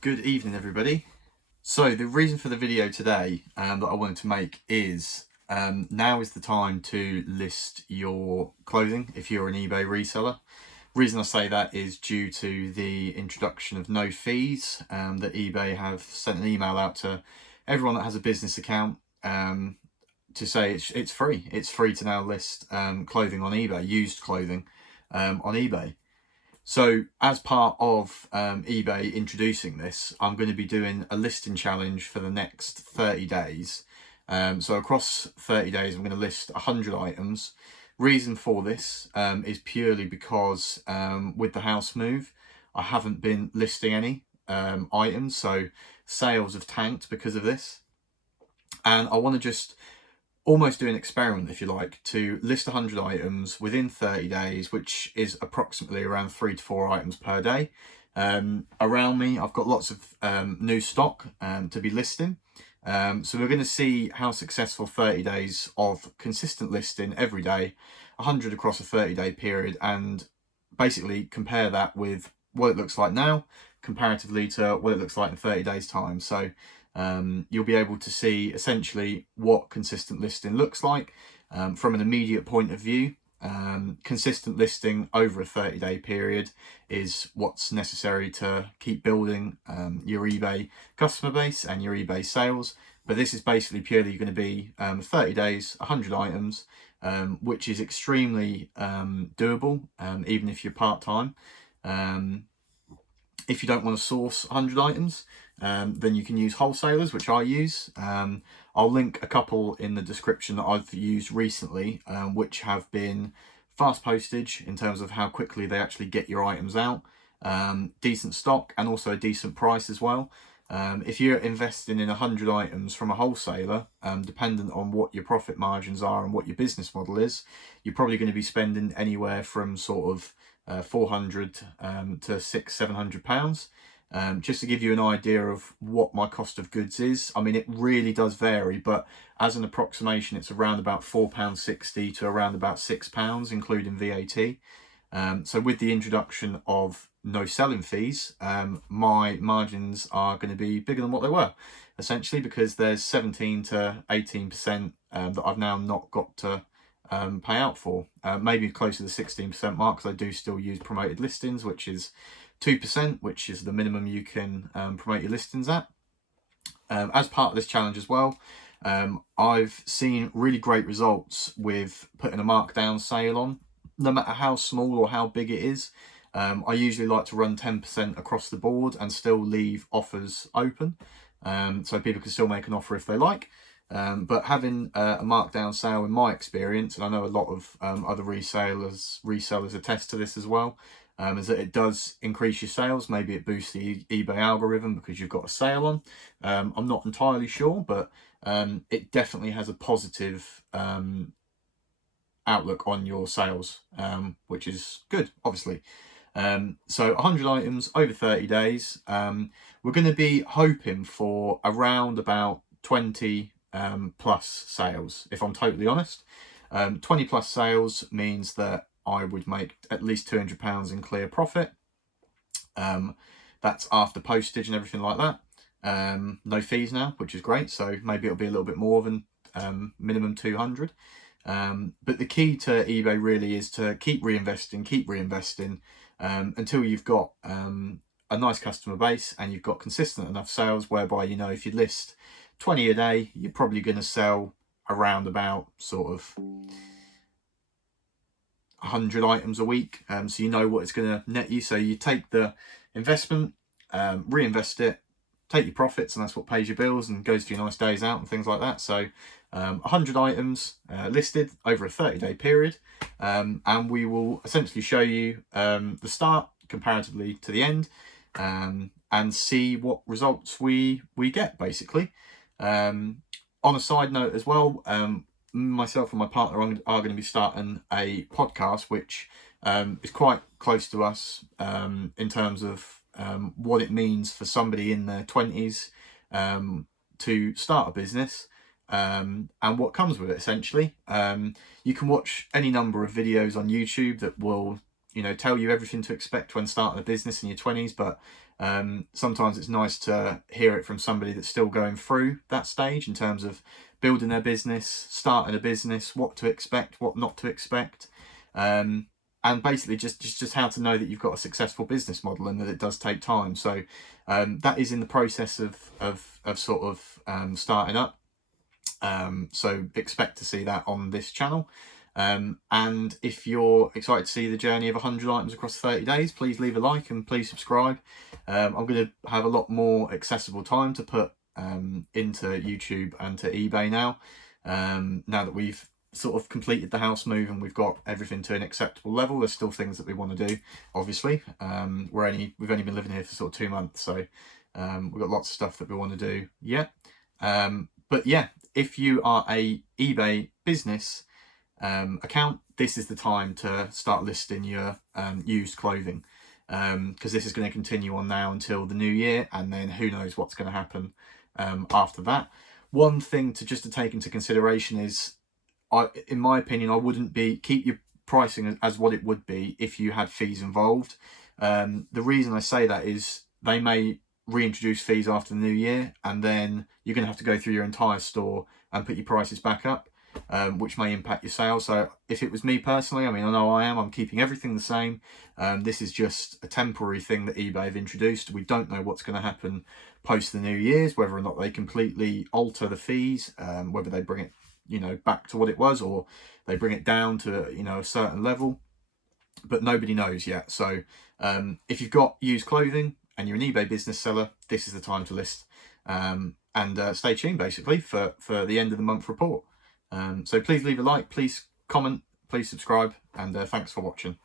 Good evening, everybody. So the reason for the video today that I wanted to make is now is the time to list your clothing if you're an eBay reseller. Reason I say that is due to the introduction of no fees that eBay have sent an email out to everyone that has a business account to say it's free. It's free to now list clothing on eBay, used clothing on eBay. So as part of eBay introducing this, I'm going to be doing a listing challenge for the next 30 days. So across 30 days, I'm going to list 100 items. Reason for this is purely because with the house move, I haven't been listing any items. So sales have tanked because of this. And I want to just almost do an experiment, if you like, to list 100 items within 30 days, which is approximately around 3 to 4 items per day. Around me, I've got lots of new stock to be listing. So we're going to see how successful 30 days of consistent listing every day, 100 across a 30-day period, and basically compare that with what it looks like now comparatively to what it looks like in 30 days time. So you'll be able to see essentially what consistent listing looks like from an immediate point of view. Consistent listing over a 30-day period is what's necessary to keep building your eBay customer base and your eBay sales. But this is basically purely going to be 30 days, 100 items, which is extremely doable, even if you're part-time. If you don't want to source 100 items, then you can use wholesalers, which I use. I'll link a couple in the description that I've used recently, which have been fast postage in terms of how quickly they actually get your items out, decent stock, and also a decent price as well. If you're investing in 100 items from a wholesaler, dependent on what your profit margins are and what your business model is, you're probably going to be spending anywhere from sort of 400 to £600-700. Just to give you an idea of what my cost of goods is. I mean, it really does vary, but as an approximation, it's around about £4.60 to around about £6, including VAT. So with the introduction of no selling fees, my margins are going to be bigger than what they were, essentially, because there's 17 to 18% that I've now not got to pay out for. Maybe closer to the 16% mark, because I do still use promoted listings, which is 2%, which is the minimum you can promote your listings at. As part of this challenge as well, I've seen really great results with putting a markdown sale on, no matter how small or how big it is. I usually like to run 10% across the board and still leave offers open, so people can still make an offer if they like. But having a markdown sale, in my experience, and I know a lot of other resellers attest to this as well, is that it does increase your sales. Maybe it boosts the eBay algorithm because you've got a sale on. I'm not entirely sure, but it definitely has a positive outlook on your sales, which is good, obviously. So 100 items over 30 days. We're going to be hoping for around about 20 plus sales, if I'm totally honest. 20 plus sales means that I would make at least £200 in clear profit. That's after postage and everything like that. No fees now, which is great. So maybe it'll be a little bit more than minimum 200. But the key to eBay really is to keep reinvesting until you've got a nice customer base and you've got consistent enough sales whereby, you know, if you list 20 a day, you're probably going to sell around about sort of 100 items a week. So you know what it's going to net you. So you take the investment, reinvest it, take your profits, and that's what pays your bills and goes to your nice days out and things like that. So 100 items listed over a 30-day period, and we will essentially show you the start comparatively to the end, and see what results we get, basically. On a side note as well, myself and my partner are going to be starting a podcast, which is quite close to us in terms of what it means for somebody in their 20s to start a business, and what comes with it, essentially. You can watch any number of videos on YouTube that will you know, tell you everything to expect when starting a business in your 20s, but sometimes it's nice to hear it from somebody that's still going through that stage in terms of building their business, starting a business, what to expect, what not to expect, and basically just how to know that you've got a successful business model and that it does take time. So that is in the process of sort of starting up. So expect to see that on this channel. And if you're excited to see the journey of 100 items across 30 days, please leave a like and please subscribe. I'm going to have a lot more accessible time to put into YouTube and to eBay now. Now that we've sort of completed the house move and we've got everything to an acceptable level, there's still things that we want to do, obviously. We've only been living here for sort of 2 months, so we've got lots of stuff that we want to do yet. But yeah, if you are a eBay business account, this is the time to start listing your used clothing, because this is going to continue on now until the new year, and then who knows what's going to happen after that. One thing to take into consideration is, in my opinion, I wouldn't keep your pricing as what it would be if you had fees involved. The reason I say that is they may reintroduce fees after the new year, and then you're going to have to go through your entire store and put your prices back up, which may impact your sales. So if it was me personally, I mean, I know I'm keeping everything the same. This is just a temporary thing that eBay have introduced. We don't know what's going to happen post the New Year's, whether or not they completely alter the fees, whether they bring it, you know, back to what it was, or they bring it down to, you know, a certain level, but nobody knows yet. So if you've got used clothing and you're an eBay business seller, this is the time to list, and stay tuned basically for the end of the month report. So please leave a like, please comment, please subscribe, and thanks for watching.